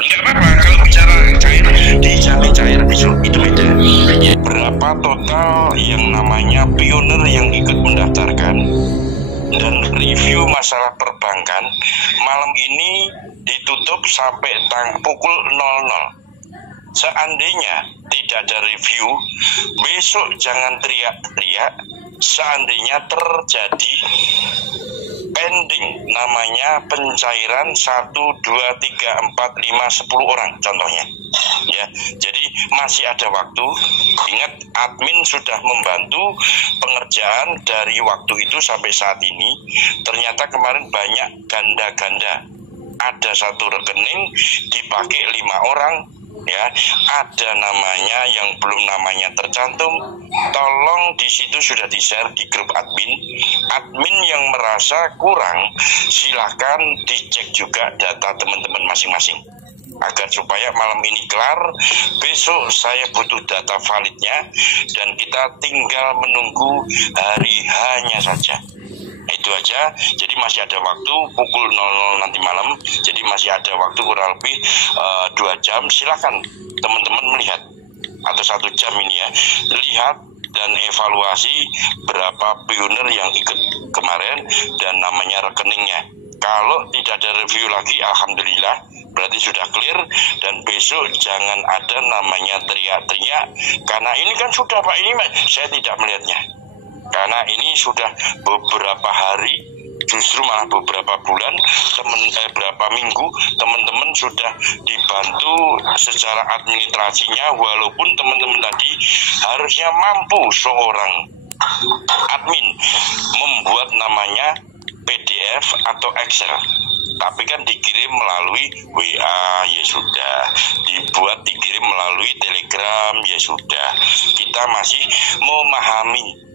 Nggak apa-apa kalau bicara cair, dijamin cair itu beda. Berapa total yang namanya pionir yang ikut mendaftarkan dan review masalah perbankan malam ini ditutup sampai pukul 00. Seandainya tidak ada review, besok jangan teriak-teriak. Seandainya terjadi pending namanya pencairan 1, 2, 3, 4, 5, 10 orang contohnya ya. Jadi masih ada waktu. Ingat, admin sudah membantu pengerjaan dari waktu itu sampai saat ini. Ternyata kemarin banyak ganda-ganda. Ada satu rekening dipakai 5 orang ya, ada namanya yang belum namanya tercantum, tolong di situ sudah di-share di grup admin. Admin yang merasa kurang silahkan dicek juga data teman-teman masing-masing agar supaya malam ini kelar. Besok saya butuh data validnya dan kita tinggal menunggu hari H-nya saja. Itu aja. Jadi masih ada waktu pukul 00 nanti malam. Jadi masih ada waktu kurang lebih 2 jam. Silakan teman-teman melihat, atau 1 jam ini ya, lihat dan evaluasi berapa pionir yang ikut kemarin dan namanya rekeningnya. Kalau tidak ada review lagi, alhamdulillah, berarti sudah clear. Dan besok jangan ada namanya teriak-teriak, karena ini kan sudah Pak, ini saya tidak melihatnya. Karena ini sudah beberapa hari, justru malah beberapa bulan, beberapa minggu, teman-teman sudah dibantu secara administrasinya. Walaupun teman-teman tadi harusnya mampu seorang admin membuat namanya PDF atau Excel, tapi kan dikirim melalui WA, ya sudah. Dikirim melalui Telegram, ya sudah. Kita masih memahami.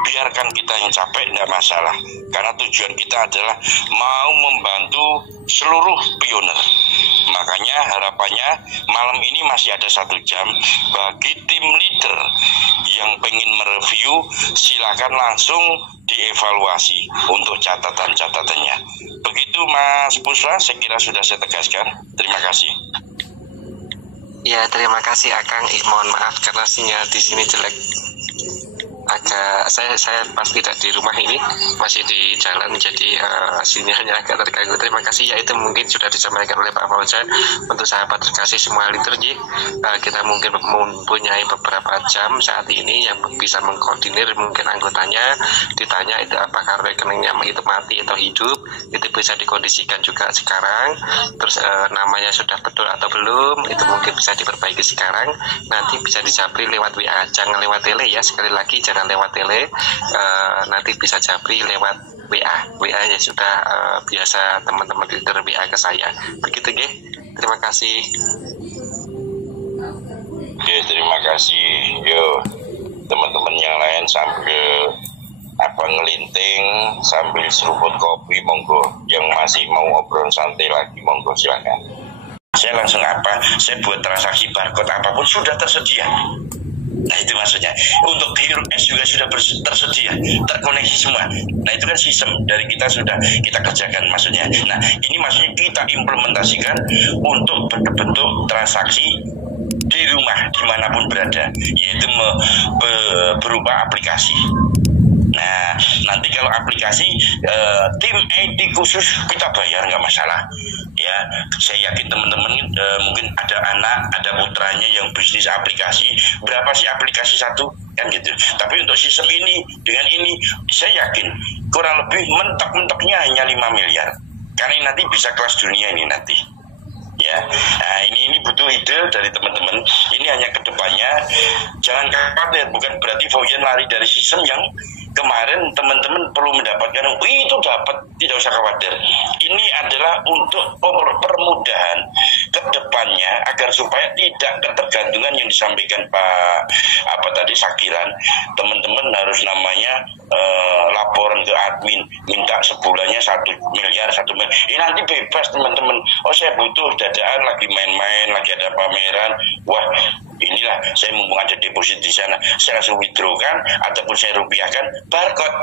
Biarkan kita yang capek, tidak masalah. Karena tujuan kita adalah mau membantu seluruh pionir. Makanya harapannya malam ini masih ada 1 jam. Bagi tim leader yang pengen mereview, silakan langsung dievaluasi untuk catatan-catatannya. Begitu Mas Pusra, saya kira sudah saya tegaskan. Terima kasih. Ya, terima kasih Akang. Mohon maaf karena sinyal di sini jelek. Agak saya pas tidak di rumah ini, masih di jalan, jadi sinyalnya agak terganggu. Terima kasih. Ya, itu mungkin sudah disampaikan oleh Pak Fauzan. Untuk sahabat terkasih semua liturgi, kita mungkin mempunyai beberapa jam saat ini yang bisa mengkoordinir. Mungkin anggotanya ditanya itu apakah rekeningnya itu mati atau hidup, itu bisa dikondisikan juga sekarang. Terus namanya sudah betul atau belum, itu mungkin bisa diperbaiki sekarang. Nanti bisa dijabri lewat WA, jangan lewat tele ya. Sekali lagi, jangan lewat tele, nanti bisa japri lewat WA ya sudah biasa teman-teman leader WA ke saya. Begitu nggih. Terima kasih. Oke, terima kasih. Yo, teman-teman yang lain sambil ngelinting, sambil seruput kopi, monggo. Yang masih mau ngobrol santai lagi, monggo silakan. Saya langsung saya buat transaksi barcode apapun sudah tersedia. Nah, itu maksudnya. Untuk QRS juga sudah tersedia, terkoneksi semua. Nah, itu kan sistem dari kita sudah kita kerjakan maksudnya. Nah, ini maksudnya kita implementasikan untuk bentuk transaksi di rumah dimanapun berada, yaitu berupa aplikasi. Nah, nanti kalau aplikasi tim IT khusus kita bayar, nggak masalah. Ya, saya yakin teman-teman mungkin ada anak, ada putranya yang bisnis aplikasi. Berapa sih aplikasi satu? Kan gitu. Tapi untuk sistem ini, dengan ini, saya yakin kurang lebih mentok-mentoknya hanya 5 miliar. Karena ini nanti bisa kelas dunia ini nanti. Ya, nah ini butuh ide dari teman-teman. Ini hanya kedepannya. Jangan khawatir, bukan berarti Voyan lari dari sistem yang kemarin teman-teman perlu mendapatkan. Itu dapat, tidak usah khawatir. Ini adalah untuk permudahan kedepannya agar supaya tidak ketergantungan yang disampaikan Pak Sakiran. Teman-teman harus namanya laporan ke admin, minta sebulannya 1 miliar. Ini nanti bebas teman-teman. Oh, saya butuh dadaan, lagi main-main, lagi ada pameran. Wah, ini inilah saya mumpung ada deposit di sana, saya langsung withdrawkan ataupun saya rupiahkan, barcode,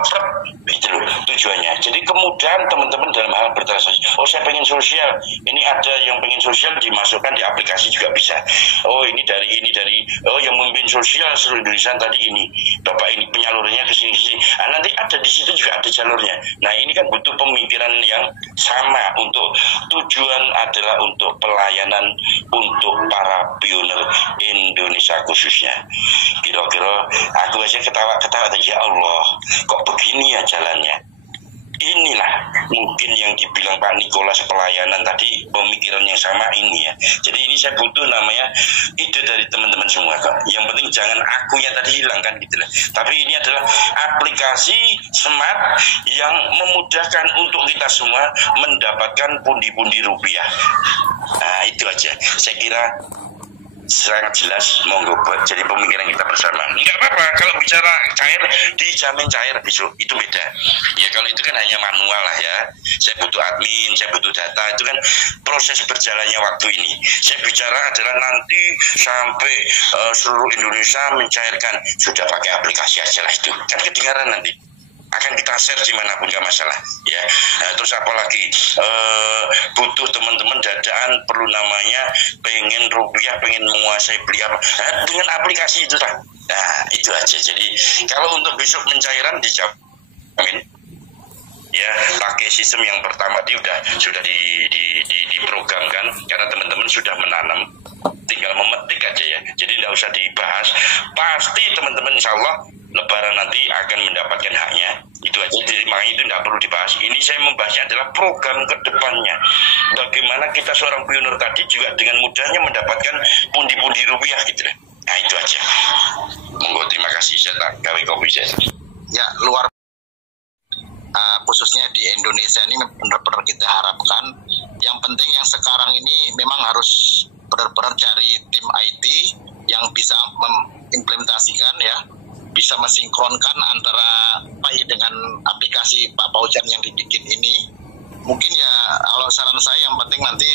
itu loh tujuannya. Jadi kemudahan teman-teman dalam hal bertransaksi. Oh saya pengen sosial, ini ada yang pengen sosial dimasukkan di aplikasi juga bisa. Oh ini dari oh yang memimpin sosial seluruh Indonesia tadi ini, bapak ini penyalurnya ke sini. Nah, nanti ada di situ juga ada jalurnya. Nah ini kan butuh pemikiran yang sama, untuk tujuan adalah untuk pelayanan untuk para pionir Indonesia khususnya. Kira-kira aku aja ketawa-ketawa, ya Allah kok begini ya jalannya. Inilah mungkin yang dibilang Pak Nikolas pelayanan tadi, pemikiran yang sama ini ya. Jadi ini saya butuh namanya ide dari teman-teman semua kok. Yang penting jangan akunya tadi hilang kan gitu lah. Tapi ini adalah aplikasi smart yang memudahkan untuk kita semua mendapatkan pundi-pundi rupiah. Nah itu aja. Saya kira sangat jelas, monggo buat jadi pemikiran kita bersama. Enggak apa-apa kalau bicara cair, dijamin cair besok, itu beda. Ya kalau itu kan hanya manual lah ya. Saya butuh admin, saya butuh data, itu kan proses berjalannya waktu ini. Saya bicara adalah nanti sampai seluruh Indonesia mencairkan, sudah pakai aplikasi aja lah, itu kan kedengaran nanti. Akan kita share dimanapun gak masalah ya. Nah, terus apalagi butuh teman-teman dadaan perlu namanya pengen rupiah, pengen menguasai beli apa, nah, dengan aplikasi itu kan. Nah itu aja. Jadi kalau untuk besok pencairan dijamin ya, pakai sistem yang pertama sudah diprogramkan karena teman-teman sudah menanam, tinggal memetik aja ya. Jadi tidak usah dibahas, pasti teman-teman insya Allah Lebaran nanti akan mendapatkan haknya. Itu aja. Jadi makanya itu tidak perlu dibahas. Ini saya membahasnya adalah program ke depannya. Bagaimana kita seorang pionir tadi juga dengan mudahnya mendapatkan pundi-pundi rupiah gitu. Nah itu aja. Monggo, terima kasih. Saya gawe kopi saya. Ya, luar khususnya di Indonesia ini benar-benar kita harapkan. Yang penting yang sekarang ini memang harus benar-benar cari tim IT yang bisa mengimplementasikan ya, bisa mensinkronkan antara PAI dengan aplikasi Pak Paujan yang dibikin ini. Mungkin ya kalau saran saya yang penting nanti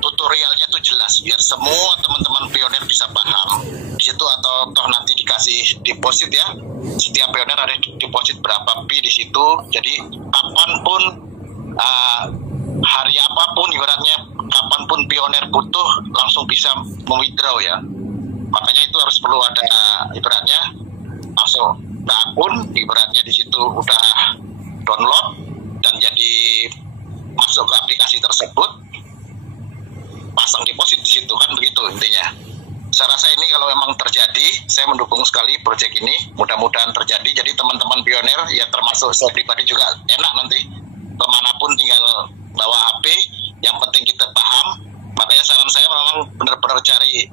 tutorialnya tuh jelas biar semua teman-teman pionir bisa paham di situ, atau toh nanti dikasih deposit ya, setiap pionir ada deposit berapa pi di situ. Jadi kapanpun hari apapun ibaratnya, kapanpun pionir butuh langsung bisa mewithdraw ya. Makanya itu harus perlu ada ibaratnya masuk ke akun, ibaratnya di situ udah download dan jadi masuk ke aplikasi tersebut, pasang deposit di situ kan, begitu intinya. Saya rasa ini kalau memang terjadi, saya mendukung sekali proyek ini, mudah-mudahan terjadi. Jadi teman-teman pionir ya, termasuk saya pribadi juga enak nanti kemanapun tinggal bawa HP, yang penting kita paham. Makanya saran saya memang benar-benar cari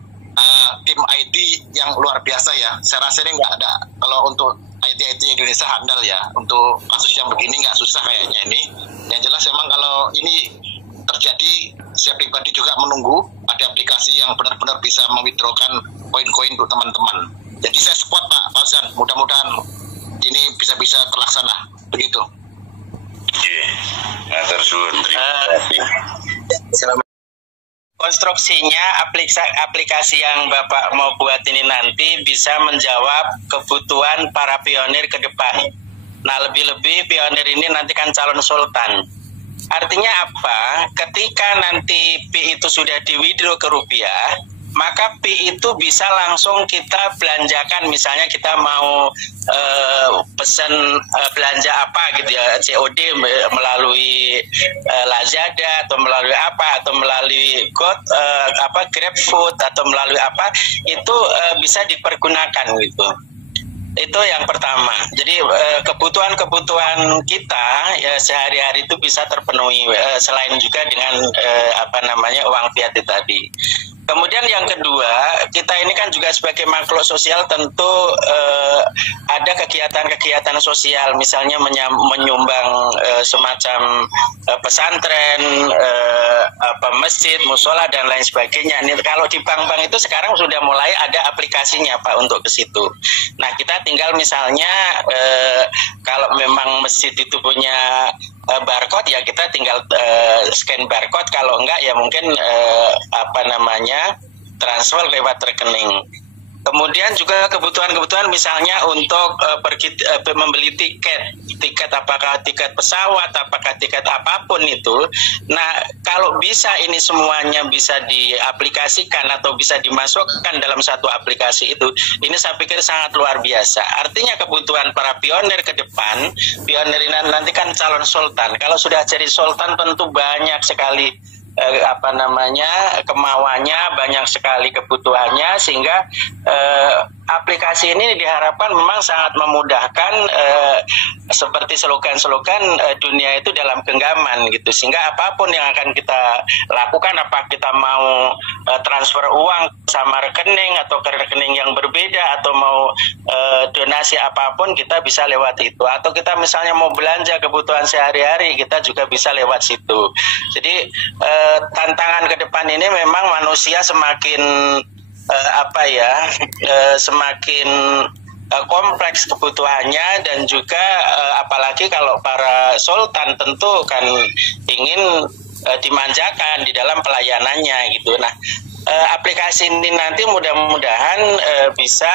tim IT yang luar biasa ya. Saya rasa ini nggak ada, kalau untuk IT Indonesia handal ya, untuk kasus yang begini nggak susah kayaknya ini. Yang jelas memang kalau ini terjadi, saya pribadi juga menunggu ada aplikasi yang benar-benar bisa mewithdrawkan koin-koin untuk teman-teman. Jadi saya support Pak Fauzan, mudah-mudahan ini bisa terlaksana, begitu. Konstruksinya aplikasi yang Bapak mau buat ini nanti bisa menjawab kebutuhan para pionir ke depan. Nah, lebih-lebih pionir ini nanti kan calon sultan. Artinya apa? Ketika nanti P itu sudah di-withdraw ke rupiah, maka P itu bisa langsung kita belanjakan. Misalnya kita mau pesan belanja apa gitu ya, COD melalui Lazada atau melalui apa, atau melalui GrabFood atau melalui apa, itu bisa dipergunakan gitu. Itu yang pertama. Jadi kebutuhan kita ya sehari-hari itu bisa terpenuhi, selain juga dengan uang fiat tadi. Kemudian yang kedua, kita ini kan juga sebagai makhluk sosial tentu ada kegiatan-kegiatan sosial, misalnya menyumbang semacam pesantren, masjid, musola dan lain sebagainya. Ini kalau di bank-bank itu sekarang sudah mulai ada aplikasinya Pak untuk ke situ. Nah, kita tinggal misalnya kalau memang masjid itu punya barcode ya kita tinggal scan barcode, kalau enggak ya mungkin transfer lewat rekening. Kemudian juga kebutuhan-kebutuhan misalnya untuk pergi membeli tiket apakah tiket pesawat, apakah tiket apapun itu. Nah, kalau bisa ini semuanya bisa diaplikasikan atau bisa dimasukkan dalam satu aplikasi itu, ini saya pikir sangat luar biasa. Artinya kebutuhan para pionir ke depan, pionir ini nanti kan calon sultan. Kalau sudah jadi sultan tentu banyak sekali kemauannya, banyak sekali kebutuhannya, sehingga aplikasi ini diharapkan memang sangat memudahkan seperti slogan-slogan dunia itu dalam genggaman gitu, sehingga apapun yang akan kita lakukan, apa kita mau transfer uang sama rekening atau ke rekening yang berbeda, atau mau donasi apapun kita bisa lewat itu, atau kita misalnya mau belanja kebutuhan sehari-hari kita juga bisa lewat situ. Jadi tantangan ke depan ini memang manusia semakin semakin kompleks kebutuhannya, dan juga apalagi kalau para sultan tentu kan ingin dimanjakan di dalam pelayanannya gitu. Nah, aplikasi ini nanti mudah-mudahan bisa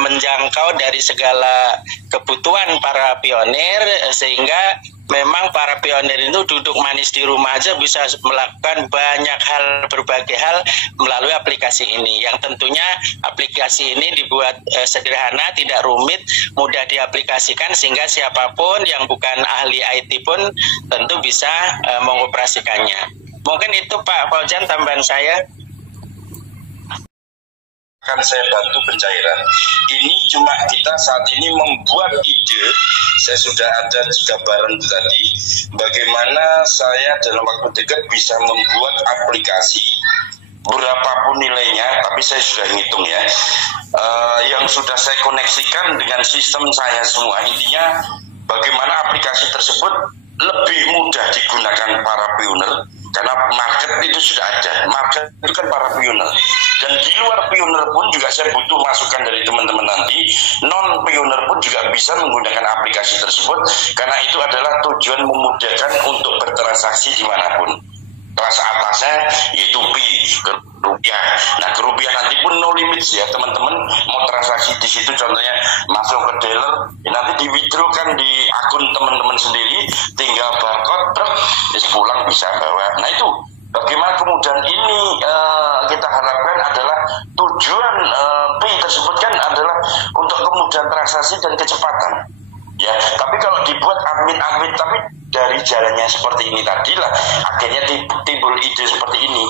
menjangkau dari segala kebutuhan para pionir, sehingga memang para pionir itu duduk manis di rumah aja bisa melakukan banyak hal, berbagai hal melalui aplikasi ini, yang tentunya aplikasi ini dibuat sederhana, tidak rumit, mudah diaplikasikan, sehingga siapapun yang bukan ahli IT pun tentu bisa mengoperasikannya. Mungkin itu Pak Fauzan tambahan saya. Akan saya bantu pencairan. Ini cuma kita saat ini membuat ide. Saya sudah ada gambaran tadi bagaimana saya dalam waktu dekat bisa membuat aplikasi berapapun nilainya, tapi saya sudah hitung ya, yang sudah saya koneksikan dengan sistem saya semua. Intinya bagaimana aplikasi tersebut lebih mudah digunakan para pioner, karena market itu sudah ada. Market itu kan para pioner, dan di luar pioner pun juga saya butuh masukan dari teman-teman nanti. Non pioner pun juga bisa menggunakan aplikasi tersebut, karena itu adalah tujuan memudahkan untuk bertransaksi dimanapun. Kelas atasnya yaitu ke rupiah. Nah, ke rupiah nanti pun no limit ya teman-teman, mau transaksi di situ, contohnya masuk ke dealer, nanti di withdraw kan di akun teman-teman sendiri, tinggal barcode, terus pulang bisa bawa. Nah, itu bagaimana kemudian ini kita harapkan adalah tujuan Pi tersebut kan adalah untuk kemudahan transaksi dan kecepatan. Ya, tapi kalau dibuat admin-admin, tapi dari jalannya seperti ini tadilah akhirnya timbul ide seperti ini.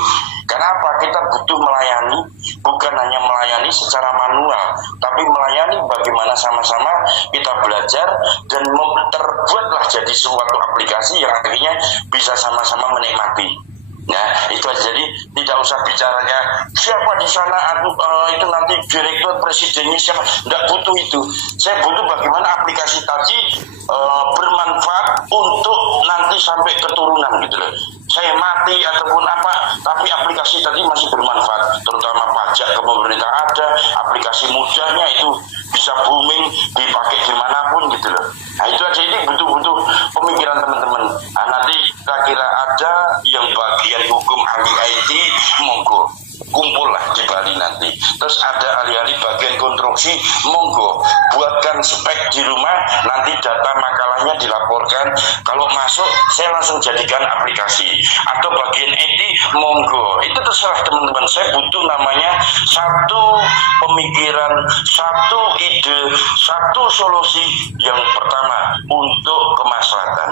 Karena apa? Kita butuh melayani, bukan hanya melayani secara manual, tapi melayani bagaimana sama-sama kita belajar dan terbuatlah jadi suatu aplikasi yang akhirnya bisa sama-sama menikmati. Ya, itu aja. Jadi tidak usah bicaranya siapa di sana, itu nanti direktur presidennya siapa, tidak butuh itu. Saya butuh bagaimana aplikasi tadi bermanfaat untuk nanti sampai keturunan gitu loh. Saya mati ataupun apa, tapi aplikasi tadi masih bermanfaat, terutama pajak ke pemerintah ada, aplikasi mudahnya itu bisa booming, dipakai dimanapun gitu loh. Nah, itu aja, ini butuh pemikiran teman-teman. Nah, nanti kira-kira ada yang bagian hukum ahli IT, monggo kumpullah di Bali nanti. Terus ada ahli-ahli bagian konstruksi, monggo buatkan spek di rumah, nanti data makalahnya dilaporkan, kalau masuk saya langsung jadikan aplikasi. Atau bagian IT, monggo, itu terserah teman-teman. Saya butuh namanya satu pemikiran, satu ide, satu solusi yang pertama untuk kemaslahatan.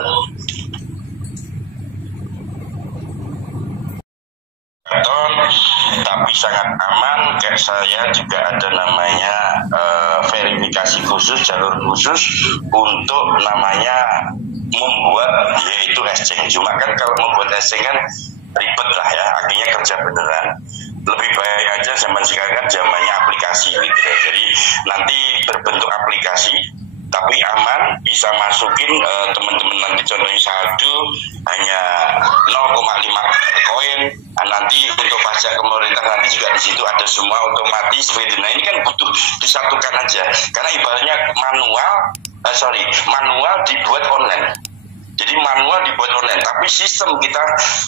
Tapi sangat aman. Kayak saya juga ada namanya verifikasi khusus, jalur khusus untuk namanya membuat yaitu exchange. Cuma kan kalau membuat exchange kan ribet lah ya, akhirnya kerja beneran. Lebih baik aja zaman sekarang kan zamannya aplikasi gitu ya. Jadi nanti berbentuk aplikasi tapi aman, bisa masukin teman-teman nanti contohnya saldo hanya 0,5 koin. Nah, nanti untuk pajak pemerintah nanti juga di situ ada semua otomatis. Nah, ini kan butuh disatukan aja, karena ibaratnya manual dibuat online. Jadi manual dibuat online, tapi sistem kita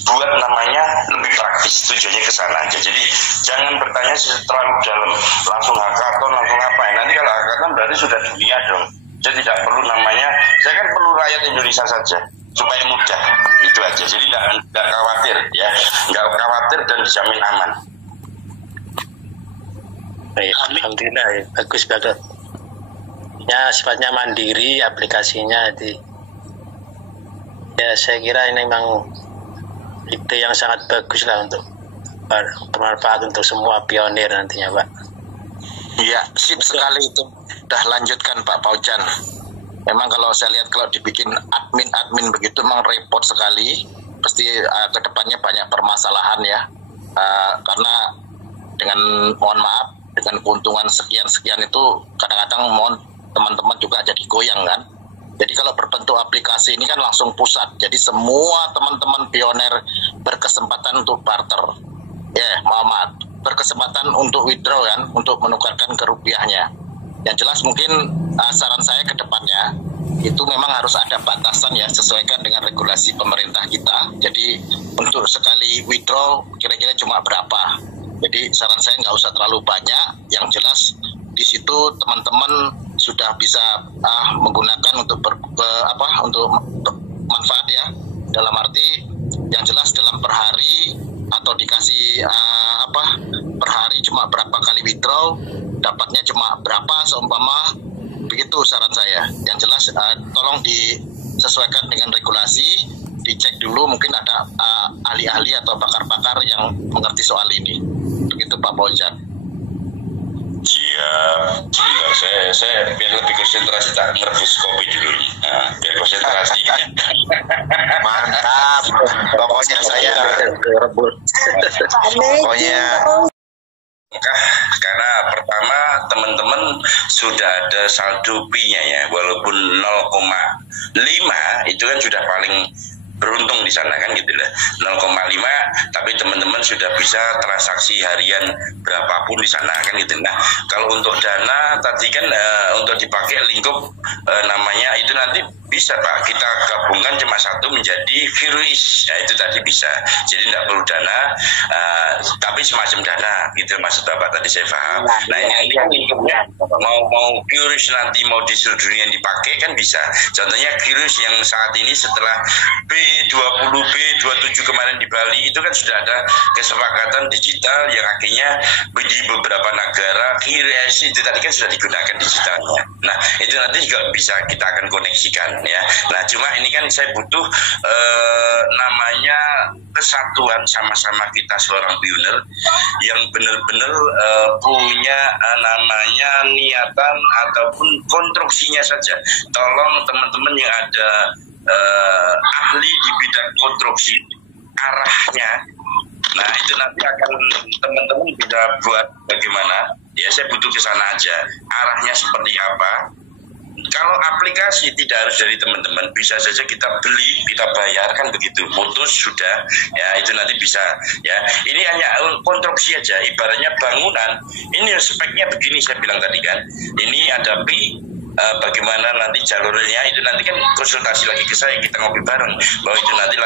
buat namanya lebih praktis, tujuannya ke sana aja. Jadi jangan bertanya terlalu dalam, langsung hackathon, langsung apa. Nanti kalau hackathon berarti sudah dunia dong. Jadi tidak perlu namanya, saya kan perlu rakyat Indonesia saja supaya mudah, itu aja. Jadi tidak khawatir ya, nggak khawatir dan dijamin aman. Baik, alhamdulillah ya. Bagus banget. Ya sifatnya mandiri aplikasinya di. Ya saya kira ini memang ide yang sangat bagus lah untuk bermanfaat untuk semua pionir nantinya, Pak. Iya, sip sekali itu. Udah lanjutkan Pak Paujan. Memang kalau saya lihat kalau dibikin admin begitu memang repot sekali. Pasti kedepannya banyak permasalahan ya. Karena dengan mohon maaf dengan keuntungan sekian itu kadang-kadang mohon teman-teman juga jadi goyang kan. Jadi kalau berbentuk aplikasi ini kan langsung pusat. Jadi semua teman-teman pioner berkesempatan untuk barter. Ya, Muhammad, berkesempatan untuk withdraw kan, untuk menukarkan ke rupiahnya. Yang jelas mungkin saran saya ke depannya itu memang harus ada batasan ya, sesuaikan dengan regulasi pemerintah kita. Jadi untuk sekali withdraw kira-kira cuma berapa. Jadi saran saya nggak usah terlalu banyak. Yang jelas di situ teman-teman sudah bisa menggunakan untuk untuk manfaat ya. Dalam arti yang jelas dalam per hari atau dikasih per hari cuma berapa kali withdraw, dapatnya cuma berapa seumpama begitu saran saya. Yang jelas tolong disesuaikan dengan regulasi, dicek dulu mungkin ada ahli-ahli atau pakar-pakar yang mengerti soal ini. Begitu Pak Paujan. Siap, saya biar lebih konsentrasi tak ngerebus kopi dulu. Nah, biar konsentrasi. Mantap. Pokoknya saya karena pertama teman-teman sudah ada saldo P-nya ya, walaupun 0,5 itu kan sudah paling beruntung di sana kan gitu lah, 0,5 tapi teman-teman sudah bisa transaksi harian berapapun di sana kan gitu. Nah kalau untuk dana tadi kan untuk dipakai lingkup namanya itu nanti bisa Pak, kita gabungkan cuma satu menjadi QRIS, itu tadi bisa. Jadi tidak perlu dana, tapi semacam dana, gitu maksud Bapak tadi saya paham. Nah ini kan lingkupnya, mau QRIS nanti mau di seluruh dunia yang dipakai kan bisa. Contohnya QRIS yang saat ini setelah B20, B27 kemarin di Bali itu kan sudah ada kesepakatan digital yang akhirnya di beberapa negara QRIS itu tadi kan sudah digunakan digitalnya. Nah itu nanti juga bisa kita akan koneksikan ya. Nah cuma ini kan saya butuh namanya kesatuan sama-sama kita seorang pioner yang benar-benar punya namanya niatan ataupun konstruksinya saja. Tolong teman-teman yang ada ahli di bidang konstruksi arahnya. Nah itu nanti akan teman-teman bisa buat bagaimana. Ya saya butuh ke sana aja. Arahnya seperti apa? Kalau aplikasi tidak harus dari teman-teman, bisa saja kita beli, kita bayarkan begitu, putus sudah, ya itu nanti bisa, ya. Ini hanya konstruksi aja, ibaratnya bangunan. Ini speknya begini saya bilang tadi kan. Ini ada bagaimana nanti jalurnya itu nanti kan konsultasi lagi ke saya, kita ngopi bareng bahwa itu nanti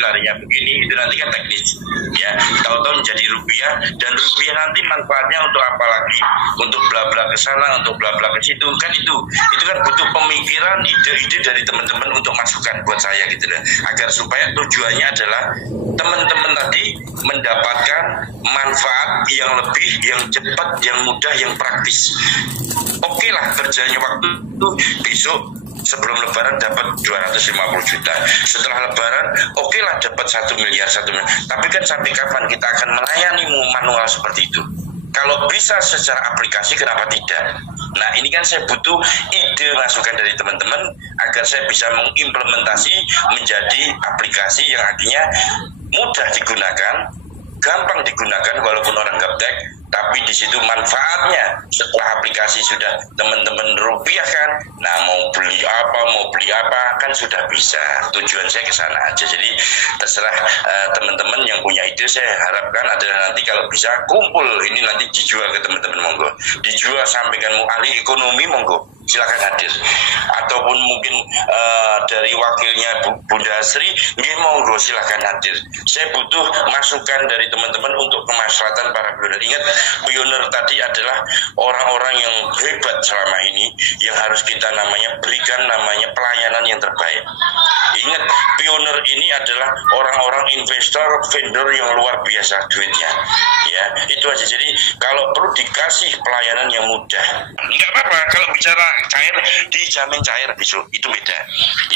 larinya begini, itu nanti kan teknis, ya. Tahu-tahu menjadi rupiah dan rupiah nanti manfaatnya untuk apa lagi? Untuk bla-bla ke sana, untuk bla-bla ke situ kan itu kan butuh pemikiran, ide-ide dari teman-teman untuk masukan buat saya gitu loh, agar supaya tujuannya adalah teman-teman tadi mendapatkan manfaat yang lebih, yang cepat, yang mudah, yang praktis. Oke lah berjalannya waktu itu besok sebelum lebaran dapat 250 juta, setelah lebaran oke lah dapat 1 miliar. Tapi kan sampai kapan kita akan melayani manual seperti itu? Kalau bisa secara aplikasi kenapa tidak? Nah ini kan saya butuh ide masukan dari teman-teman agar saya bisa mengimplementasi menjadi aplikasi yang artinya mudah digunakan, gampang digunakan walaupun orang gaptek, tapi di situ manfaatnya setelah aplikasi sudah teman-teman rupiahkan. Nah mau beli apa kan sudah bisa. Tujuan saya ke sana aja. Jadi terserah teman-teman yang punya ide, saya harapkan adalah nanti kalau bisa kumpul ini nanti dijual ke teman-teman, monggo dijual, sampaikan mau ahli ekonomi monggo. silakan hadir. Ataupun mungkin dari wakilnya Bunda Sri, nggih monggo silakan hadir. Saya butuh masukan dari teman-teman untuk kemaslahatan para pioner. Ingat, pioner tadi adalah orang-orang yang hebat selama ini, yang harus kita berikan namanya pelayanan yang terbaik. Ingat, pioner ini adalah orang-orang investor, vendor yang luar biasa duitnya. Ya, itu aja. Jadi kalau perlu dikasih pelayanan yang mudah, nggak apa-apa. Kalau bicara cair, dijamin cair besok, itu beda. Ya.